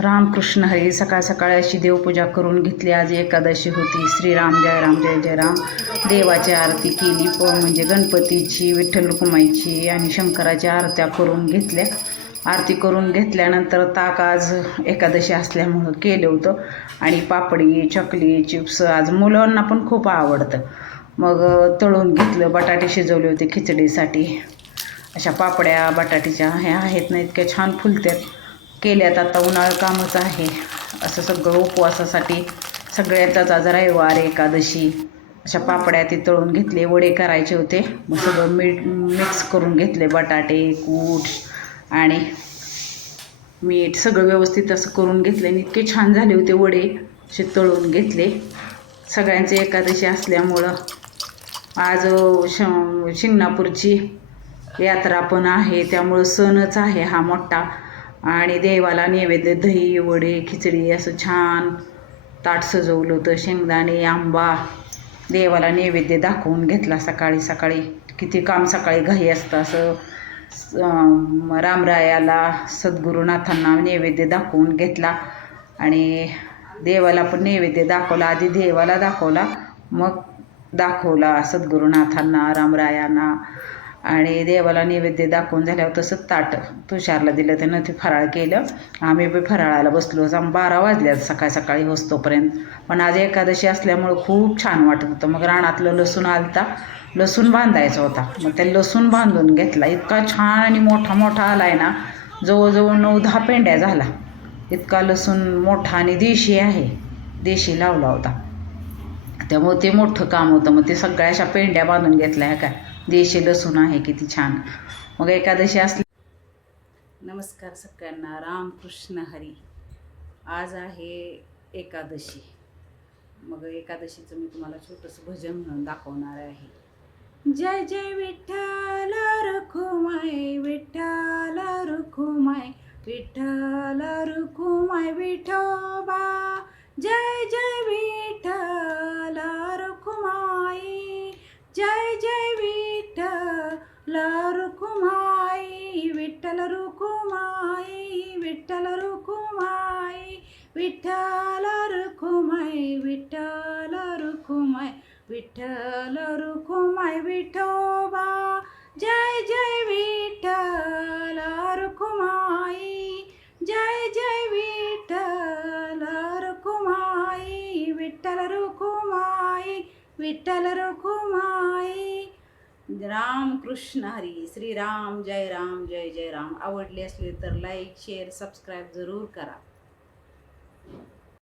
रामकृष्ण हरी. सकाळ सकाळी अशी देवपूजा करून घेतली. आज एकादशी होती. श्रीराम जय राम जय जय राम. देवाची आरती केली, म्हणजे गणपतीची, विठ्ठल रुक्माईची आणि शंकराची आरत्या करून घेतल्या. आरती करून घेतल्यानंतर ताक आज एकादशी असल्यामुळं केलं होतं. आणि पापडी, चकली, चिप्स आज मुलांना पण खूप आवडतं. मग तळून घेतलं. बटाटे शिजवले होते खिचडीसाठी. अशा पापड्या बटाट्याच्या ह्या आहेत ना, इतक्या छान फुलत्यात. केल्यात. आता उन्हाळं कामच आहे. असं सगळं उपवासासाठी सगळ्याचाच आज रविवार, एकादशी. अशा पापड्या ती तळून घेतले. वडे करायचे होते. मग सगळं मिक्स करून घेतले. बटाटे, कूट आणि मीठ सगळं व्यवस्थित असं करून घेतले आणि इतके छान झाले होते वडे. असे तळून घेतले. सगळ्यांचे एकादशी असल्यामुळं आज शिंगणापूरची यात्रा पण आहे, त्यामुळं सणच आहे हा मोठा. आणि देवाला नैवेद्य दही, वडे, खिचडी असं छान ताट सजवलं होतं. शेंगदाणे, आंबा देवाला नैवेद्य दाखवून घेतला. सकाळी सकाळी किती काम सकाळी घाई असतं. असं रामरायाला, सद्गुरुनाथांना नैवेद्य दाखवून घेतला. आणि देवाला पण नैवेद्य दाखवला. आधी देवाला दाखवला, मग दाखवला सद्गुरुनाथांना, रामरायांना. आणि देवाला नैवेद्य दाखवून झाल्यावर तसं ताट तुषारला दिलं. त्यानं ते फराळ केलं. आम्ही बी फराळाला बसलो. 12 वाजल्यात सकाळी सकाळी होस्तोपर्यंत. पण आज एकादशी असल्यामुळं खूप छान वाटत होतं. मग रानातलं लसूण आलता, लसूण बांधायचा होता. मग ते लसूण बांधून घेतला. इतका छान आणि मोठा मोठा आला आहे ना, जवळजवळ 9-10 पेंड्या झाला. इतका लसूण मोठा आणि देशी आहे. देशी लावला होता, त्यामुळे ते मोठं काम होतं. मग ते सगळ्या अशा पेंड्या बांधून घेतल्या. काय देशी लसूण आहे, किती छान. मग एकादशी असली. नमस्कार सगळ्यांना. रामकृष्ण हरी. आज आहे एकादशी. मग एकादशीचं मी तुम्हाला छोटंसं भजन म्हणून दाखवणार आहे. जय जय विठ्ठल रखुमाई, विठ्ठल रखुमाई, विठ्ठल रखुमाई विठोबा. जय जय विठ्ठल रखुमाई, जय जय विठ्ठल रखुमाई, विठ्ठल रखुमाई, विठ्ठल रखुमाई, विठ्ठल रखुमाई, विठ्ठल रखुमाई, विठ्ठल रखुमाई विठोबा. जय जय विठ्ठल रखुमाई, जय जय विठ्ठल रखुमाई, विठ्ठल रखुमाई, विठ्ठल रखुमाई. रामकृष्ण हरी. श्रीराम जय राम जय जय राम. आवडली असली तर लाईक, शेअर, सबस्क्राईब जरूर करा.